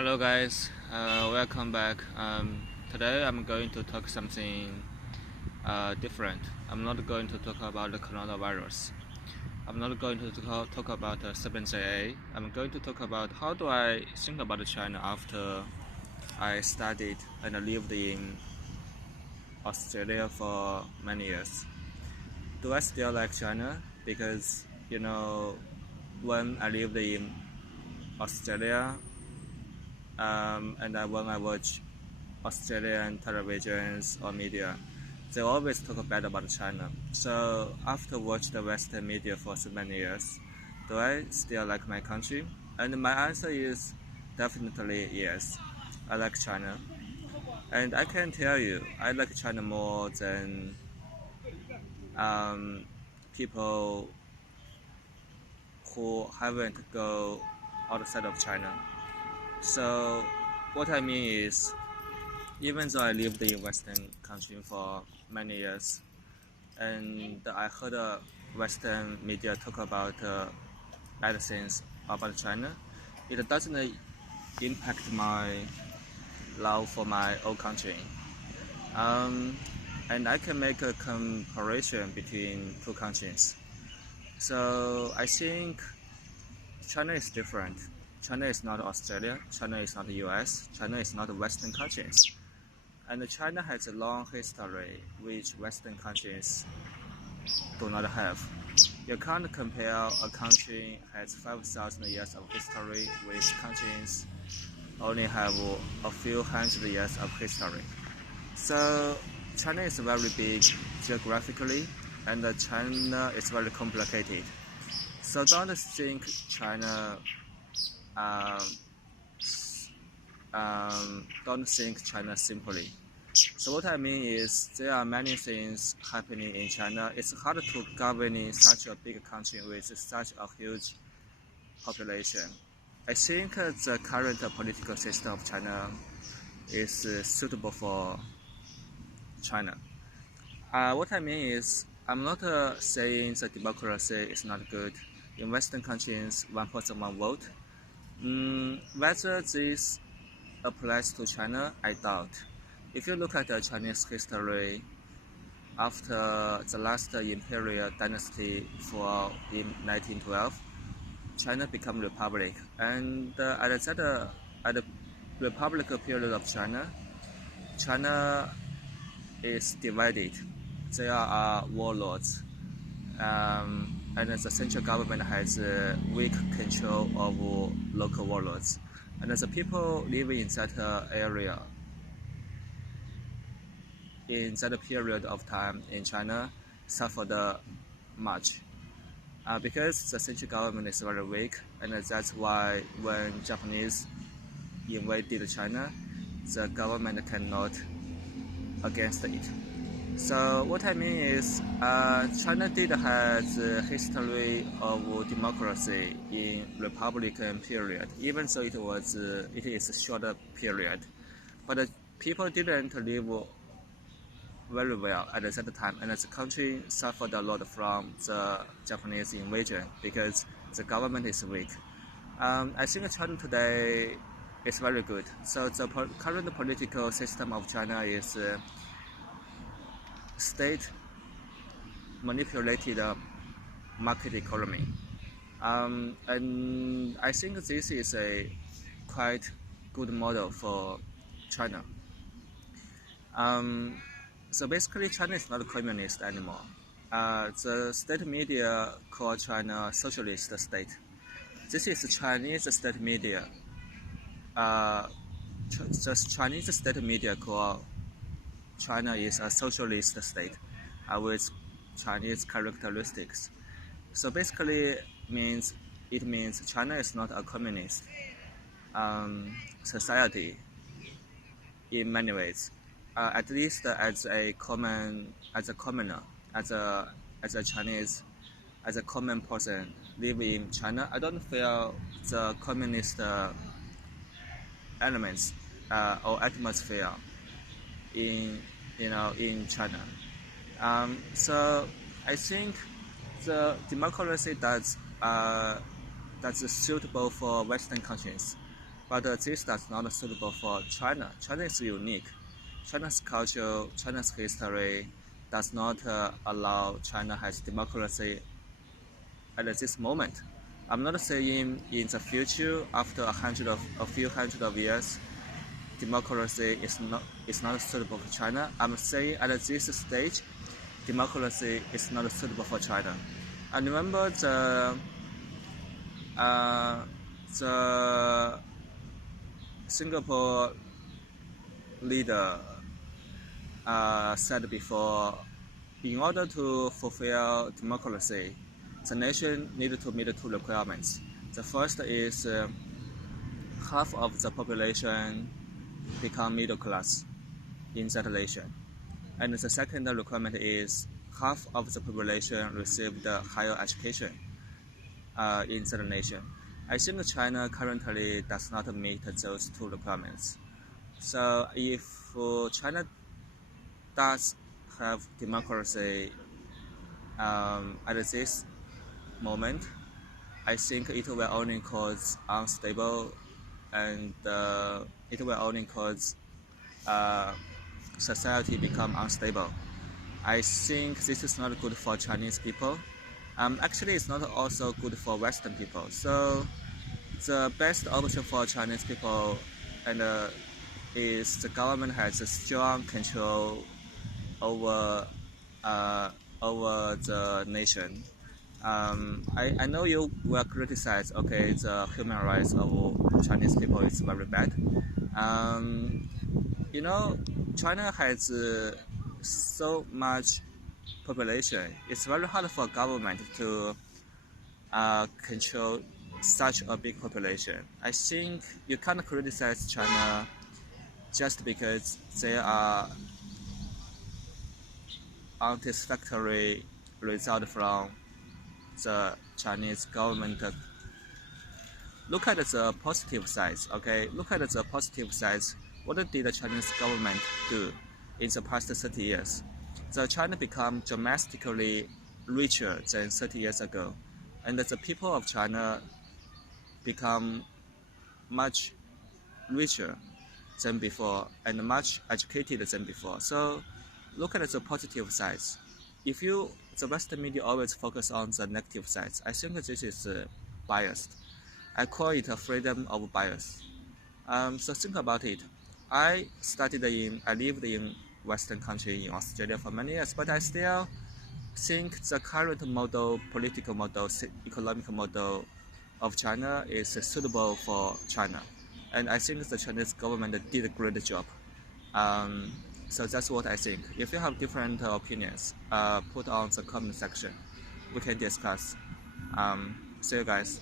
Hello guys, welcome back. Today I'm going to talk something different. I'm not going to talk about the coronavirus. I'm not going to talk about 7JA. I'm going to talk about how do I think about China after I studied and lived in Australia for many years. Do I still like China? Because when I lived in Australia, when I watch Australian televisions or media, they always talk bad about China. So after watching the Western media for so many years, do I still like my country? And my answer is definitely yes. I like China. And I can tell you, I like China more than um, people who haven't go outside of China. So what I mean is, even though I lived in Western country for many years, and I heard Western media talk about bad things about China, it doesn't impact my love for my own country. Um, and I can make a comparison between two countries. So I think China is different. China is not Australia. China is not the US. China is not Western countries. And China has a long history which Western countries do not have. You can't compare a country has 5,000 years of history with countries only have a few hundred years of history. So China is very big geographically, and China is very complicated. So don't think um, don't think China simply. So what I mean is there are many things happening in China. It's hard to govern such a big country with such a huge population. I think the current political system of China is suitable for China. What I mean is I'm not saying the democracy is not good. In Western countries, one person, one vote. Whether this applies to China, I doubt. If you look at the Chinese history, after the last imperial dynasty in 1912, China became republic, and at the republic period of China, China is divided. There are warlords, and the central government has weak control of local warlords, and the people living in that area in that period of time in China suffered much. Because the central government is very weak, and that's why when Japanese invaded China, the government cannot against it. So what I mean is, China did have a history of democracy in Republican period, even though it is a shorter period, but people didn't live very well at that time, and the country suffered a lot from the Japanese invasion because the government is weak. I think China today is very good. So the current political system of China is state manipulated market economy, and I think this is a quite good model for China. So basically, China is not a communist anymore. The state media call China a socialist state. This is Chinese state media. The Chinese state media call China is a socialist state with Chinese characteristics. So basically, it means China is not a communist society in many ways. At least as a commoner, as a Chinese, as a common person living in China, I don't feel the communist elements or atmosphere in in China. So I think the democracy that's suitable for Western countries. But this does not suitable for China. China is unique. China's culture, China's history does not allow China has democracy at this moment. I'm not saying in the future, after a few hundred of years, democracy is not suitable for China. I'm saying at this stage, democracy is not suitable for China. And remember the Singapore leader said before, in order to fulfill democracy, the nation needed to meet two requirements. The first is half of the population become middle class in that nation. And the second requirement is half of the population received higher education in that nation. I think China currently does not meet those two requirements. So if China does have democracy at this moment, I think it will only cause unstable, and it will only cause society become unstable. I think this is not good for Chinese people. Actually, it's not also good for Western people. So the best option for Chinese people and is the government has a strong control over over the nation. I know you will criticize, okay, the human rights of Chinese people is very bad. You know, China has so much population. It's very hard for government to control such a big population. I think you can't criticize China just because they are unsatisfactory result from the Chinese government. Look at the positive sides, okay? Look at the positive sides. What did the Chinese government do in the past 30 years? The China become dramatically richer than 30 years ago, and the people of China become much richer than before and much educated than before. So look at the positive sides. If the Western media always focus on the negative sides, I think this is biased. I call it a freedom of bias. So think about it. I lived in Western country in Australia for many years, but I still think the current model, political model, economic model of China is suitable for China. And I think the Chinese government did a great job. So that's what I think. If you have different opinions, put on the comment section. We can discuss. See you guys.